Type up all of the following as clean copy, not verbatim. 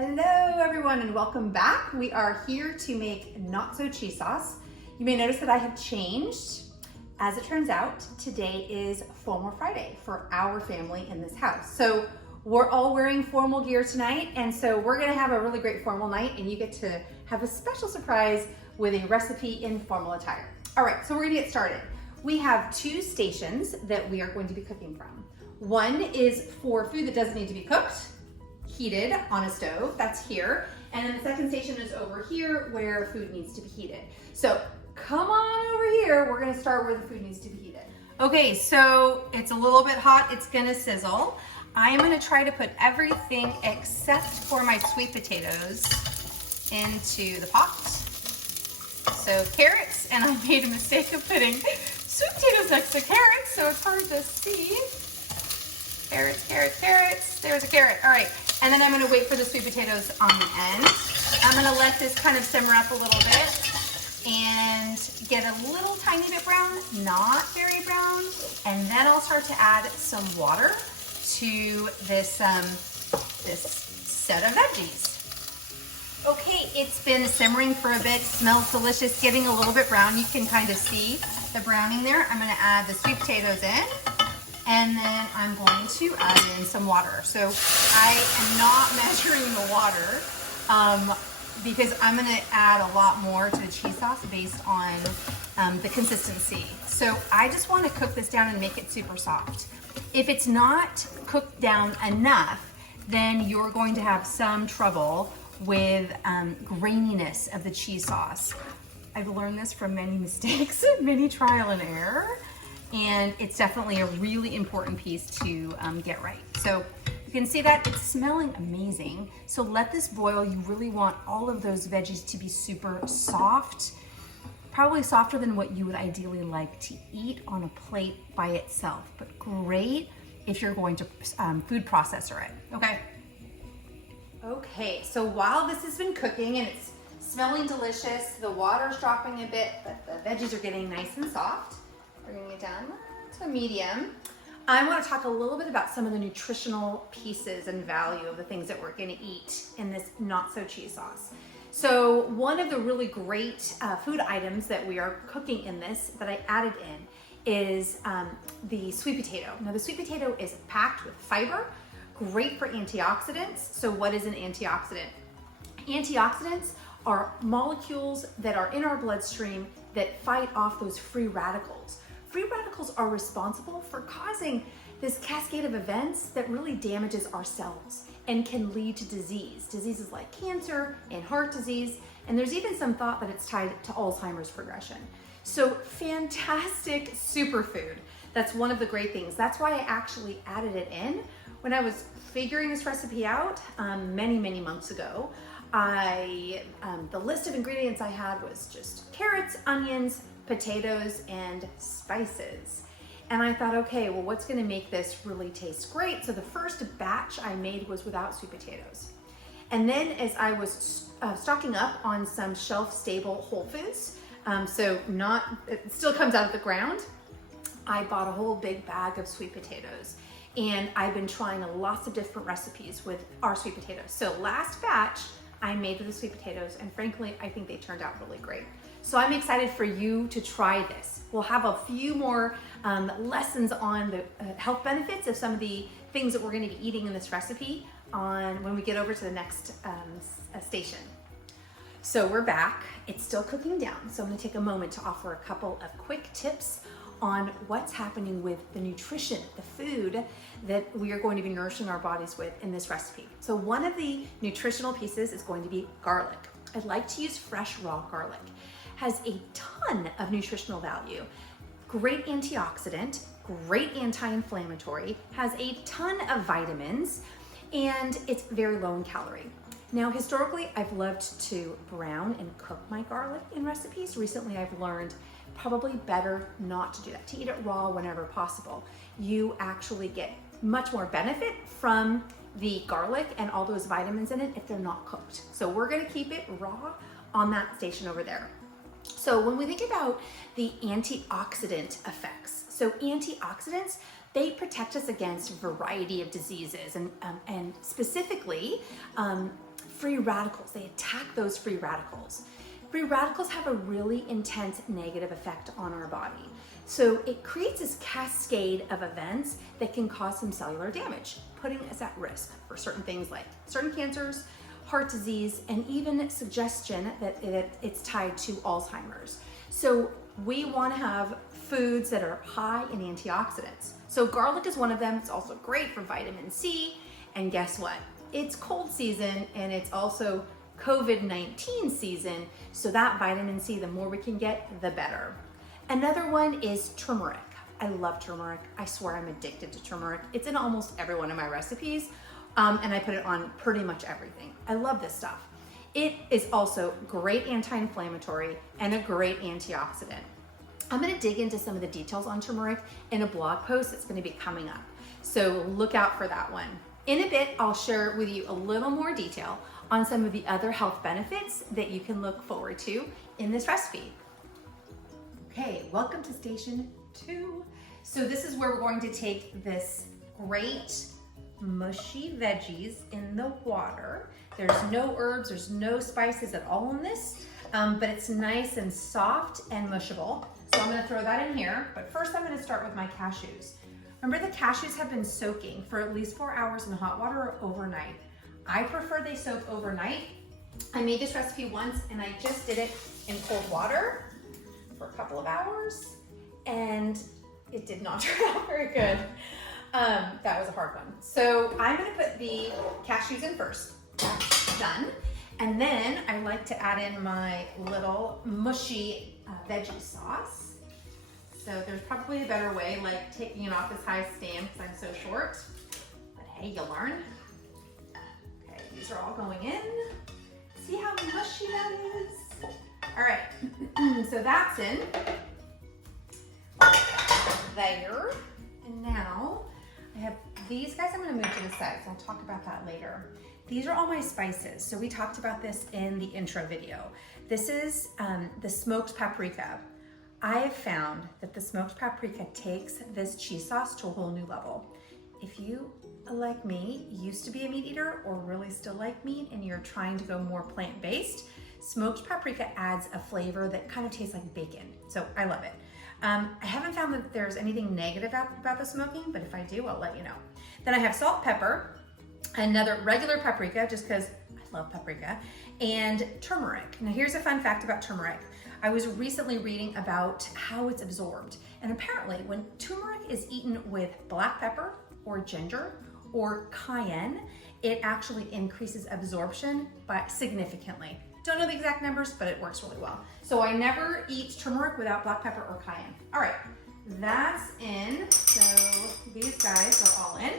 Hello everyone and welcome back. We are here to make NotSo Cheez sauce. You may notice that I have changed. As it turns out, today is Formal Friday for our family in this house. So we're all wearing formal gear tonight, and so we're gonna have a really great formal night, and you get to have a special surprise with a recipe in formal attire. All right, so we're gonna get started. We have two stations that we are going to be cooking from. One is for food that doesn't need to be cooked, heated on a stove, that's here. And then the second station is over here where food needs to be heated. So come on over here, we're gonna start where the food needs to be heated. Okay, so it's a little bit hot, it's gonna sizzle. I am gonna try to put everything except for my sweet potatoes into the pot. So carrots, and I made a mistake of putting sweet potatoes next to carrots, so it's hard to see. Carrots, carrots, carrots, there's a carrot, all right. And then I'm gonna wait for the sweet potatoes on the end. I'm gonna let this kind of simmer up a little bit and get a little tiny bit brown, not very brown. And then I'll start to add some water to this, this set of veggies. Okay, it's been simmering for a bit, smells delicious, getting a little bit brown. You can kind of see the browning there. I'm gonna add the sweet potatoes in. And then I'm going to add in some water. So I am not measuring the water because I'm gonna add a lot more to the cheese sauce based on the consistency. So I just wanna cook this down and make it super soft. If it's not cooked down enough, then you're going to have some trouble with graininess of the cheese sauce. I've learned this from many mistakes, many trial and error. And it's definitely a really important piece to get right. So you can see that it's smelling amazing. So let this boil. You really want all of those veggies to be super soft, probably softer than what you would ideally like to eat on a plate by itself, but great if you're going to food processor it, okay? Okay, so while this has been cooking and it's smelling delicious, the water's dropping a bit, but the veggies are getting nice and soft. We're gonna get down to a medium. I wanna talk a little bit about some of the nutritional pieces and value of the things that we're gonna eat in this NotSo Cheez sauce. So one of the really great food items that we are cooking in this that I added in is the sweet potato. Now the sweet potato is packed with fiber, great for antioxidants. So what is an antioxidant? Antioxidants are molecules that are in our bloodstream that fight off those free radicals. Free radicals are responsible for causing this cascade of events that really damages our cells and can lead to disease. Diseases like cancer and heart disease, and there's even some thought that it's tied to Alzheimer's progression. So fantastic superfood. That's one of the great things. That's why I actually added it in. When I was figuring this recipe out many, many months ago, the list of ingredients I had was just carrots, onions, potatoes, and spices. And I thought, okay, well, what's gonna make this really taste great? So the first batch I made was without sweet potatoes. And then as I was stocking up on some shelf-stable whole foods, it still comes out of the ground, I bought a whole big bag of sweet potatoes. And I've been trying lots of different recipes with our sweet potatoes. So last batch, I made with the sweet potatoes, and frankly, I think they turned out really great. So I'm excited for you to try this. We'll have a few more lessons on the health benefits of some of the things that we're gonna be eating in this recipe when we get over to the next station. So we're back, it's still cooking down. So I'm gonna take a moment to offer a couple of quick tips on what's happening with the nutrition, the food that we are going to be nourishing our bodies with in this recipe. So one of the nutritional pieces is going to be garlic. I'd like to use fresh raw garlic. Has a ton of nutritional value. Great antioxidant, great anti-inflammatory, has a ton of vitamins, and it's very low in calorie. Now, historically, I've loved to brown and cook my garlic in recipes. Recently, I've learned probably better not to do that, to eat it raw whenever possible. You actually get much more benefit from the garlic and all those vitamins in it if they're not cooked. So we're gonna keep it raw on that station over there. So when we think about the antioxidant effects, so antioxidants, they protect us against a variety of diseases and specifically free radicals. They attack those free radicals. Free radicals have a really intense negative effect on our body. So it creates this cascade of events that can cause some cellular damage, putting us at risk for certain things like certain cancers, heart disease, and even suggestion that it's tied to Alzheimer's. So we want to have foods that are high in antioxidants. So garlic is one of them. It's also great for vitamin C. And guess what? It's cold season and it's also COVID-19 season. So that vitamin C, the more we can get, the better. Another one is turmeric. I love turmeric. I swear I'm addicted to turmeric. It's in almost every one of my recipes. And I put it on pretty much everything. I love this stuff. It is also great anti-inflammatory and a great antioxidant. I'm gonna dig into some of the details on turmeric in a blog post that's gonna be coming up. So look out for that one. In a bit, I'll share with you a little more detail on some of the other health benefits that you can look forward to in this recipe. Okay, welcome to station 2. So this is where we're going to take this great mushy veggies in the water. There's no herbs, there's no spices at all in this, but it's nice and soft and mushable. So I'm gonna throw that in here, but first I'm gonna start with my cashews. Remember, the cashews have been soaking for at least 4 hours in hot water or overnight. I prefer they soak overnight. I made this recipe once and I just did it in cold water for a couple of hours and it did not turn out very good. That was a hard one. So I'm gonna put the cashews in first. That's done. And then I like to add in my little mushy veggie sauce. So there's probably a better way, like taking it off this high stand because I'm so short. But hey, you'll learn. Okay, these are all going in. See how mushy that is? All right, so that's in there. And now I have these guys I'm gonna move to the side, so I'll talk about that later. These are all my spices. So we talked about this in the intro video. This is the smoked paprika. I have found that the smoked paprika takes this cheese sauce to a whole new level. If you, like me, used to be a meat eater or really still like meat and you're trying to go more plant-based, smoked paprika adds a flavor that kind of tastes like bacon. So I love it. I haven't found that there's anything negative about the smoking, but if I do, I'll let you know. Then I have salt, pepper, another regular paprika, just because I love paprika, and turmeric. Now here's a fun fact about turmeric. I was recently reading about how it's absorbed. And apparently when turmeric is eaten with black pepper or ginger or cayenne, it actually increases absorption by significantly. Don't know the exact numbers, but it works really well. So I never eat turmeric without black pepper or cayenne. All right, that's in. So these guys are all in.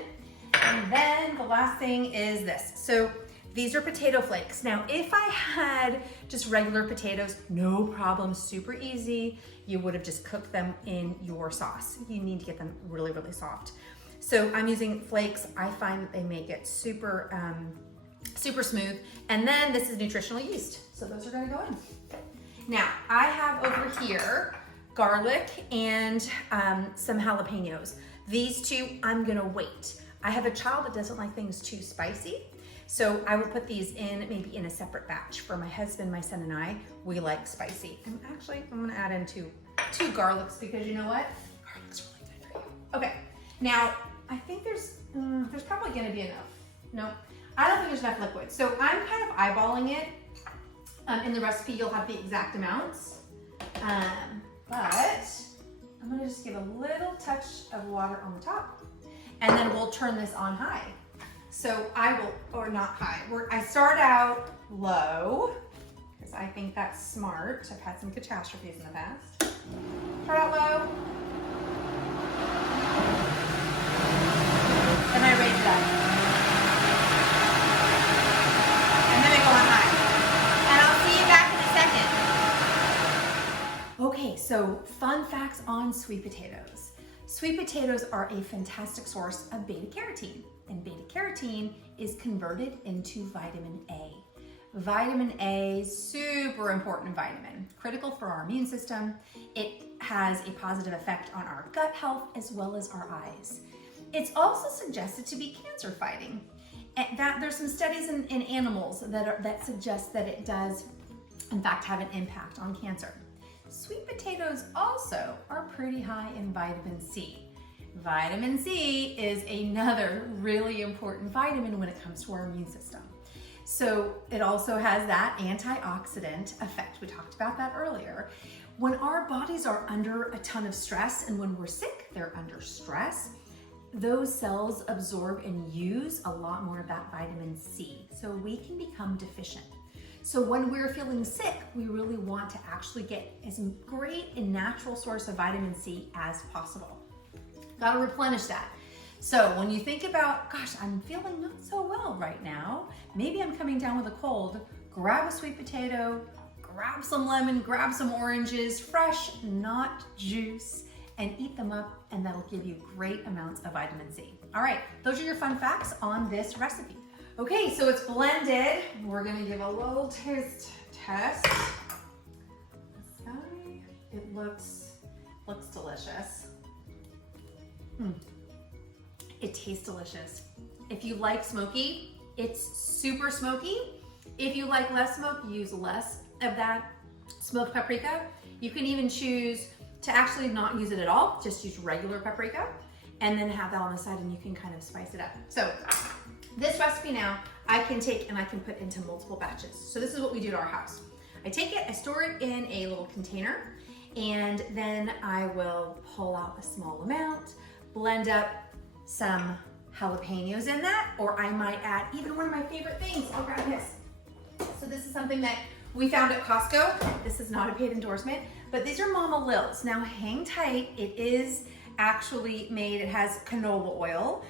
And then the last thing is this. So these are potato flakes. Now, if I had just regular potatoes, no problem, super easy. You would have just cooked them in your sauce. You need to get them really, really soft. So I'm using flakes. I find that they make it super, super smooth. And then this is nutritional yeast. So those are gonna go in. Now, I have over here garlic and some jalapenos. These two, I'm gonna wait. I have a child that doesn't like things too spicy. So I would put these in maybe in a separate batch. For my husband, my son, and I, we like spicy. And actually, I'm gonna add in two garlics because you know what? Garlic's really good for you. Okay, now I think there's probably gonna be enough. No, I don't think there's enough liquid. So I'm kind of eyeballing it. In the recipe, you'll have the exact amounts. But I'm gonna just give a little touch of water on the top and then we'll turn this on high. So I will, or not high, I start out low, because I think that's smart. I've had some catastrophes in the past. Start out low. And I raise it up. And then I go on high. And I'll see you back in a second. Okay, so fun facts on sweet potatoes. Sweet potatoes are a fantastic source of beta carotene. And beta carotene is converted into vitamin A. Vitamin A, super important vitamin, critical for our immune system. It has a positive effect on our gut health as well as our eyes. It's also suggested to be cancer fighting. there's some studies in animals that suggest that it does, in fact, have an impact on cancer. Sweet potatoes also are pretty high in vitamin C. Vitamin C is another really important vitamin when it comes to our immune system. So it also has that antioxidant effect. We talked about that earlier. When our bodies are under a ton of stress, and when we're sick, they're under stress, those cells absorb and use a lot more of that vitamin C. So we can become deficient. So when we're feeling sick, we really want to actually get as great a natural source of vitamin C as possible. Got to replenish that. So when you think about, gosh, I'm feeling not so well right now, maybe I'm coming down with a cold, grab a sweet potato, grab some lemon, grab some oranges, fresh, not juice, and eat them up, and that'll give you great amounts of vitamin C. All right, those are your fun facts on this recipe. Okay, so it's blended. We're gonna give a little taste test. It looks delicious. It tastes delicious. If you like smoky, it's super smoky. If you like less smoke, use less of that smoked paprika. You can even choose to actually not use it at all, just use regular paprika, and then have that on the side, and you can kind of spice it up. So this recipe now, I can take and I can put into multiple batches. So this is what we do at our house. I take it, I store it in a little container, and then I will pull out a small amount, blend up some jalapenos in that, or I might add even one of my favorite things. I'll grab this. So this is something that we found at Costco. This is not a paid endorsement, but these are Mama Lil's. Now hang tight. It is actually made, it has canola oil.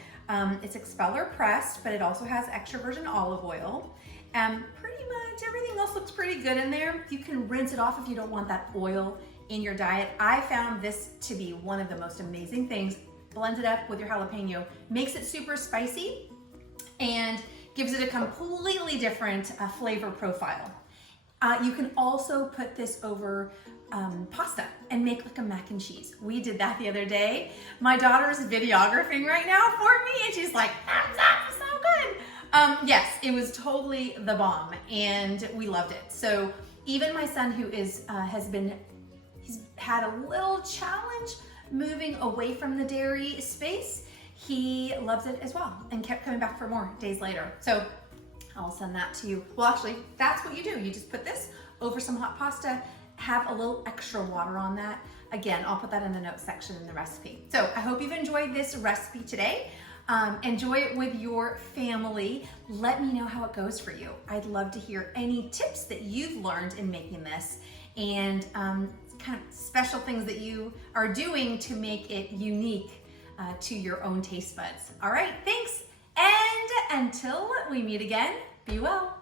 It's expeller pressed, but it also has extra virgin olive oil. Pretty much everything else looks pretty good in there. You can rinse it off if you don't want that oil in your diet. I found this to be one of the most amazing things. Blend it up with your jalapeno, makes it super spicy and gives it a completely different flavor profile. You can also put this over pasta and make like a mac and cheese. We did that the other day. My daughter's videographing right now for me, and she's like, that's so good. Yes, it was totally the bomb, and we loved it. So even my son, who is he's had a little challenge moving away from the dairy space, he loves it as well and kept coming back for more days later. So I'll send that to you. Well, actually, that's what you do. You just put this over some hot pasta, have a little extra water on that. Again, I'll put that in the notes section in the recipe. So I hope you've enjoyed this recipe today. Enjoy it with your family. Let me know how it goes for you. I'd love to hear any tips that you've learned in making this, and kind of special things that you are doing to make it unique to your own taste buds. All right, thanks. And until we meet again, be well.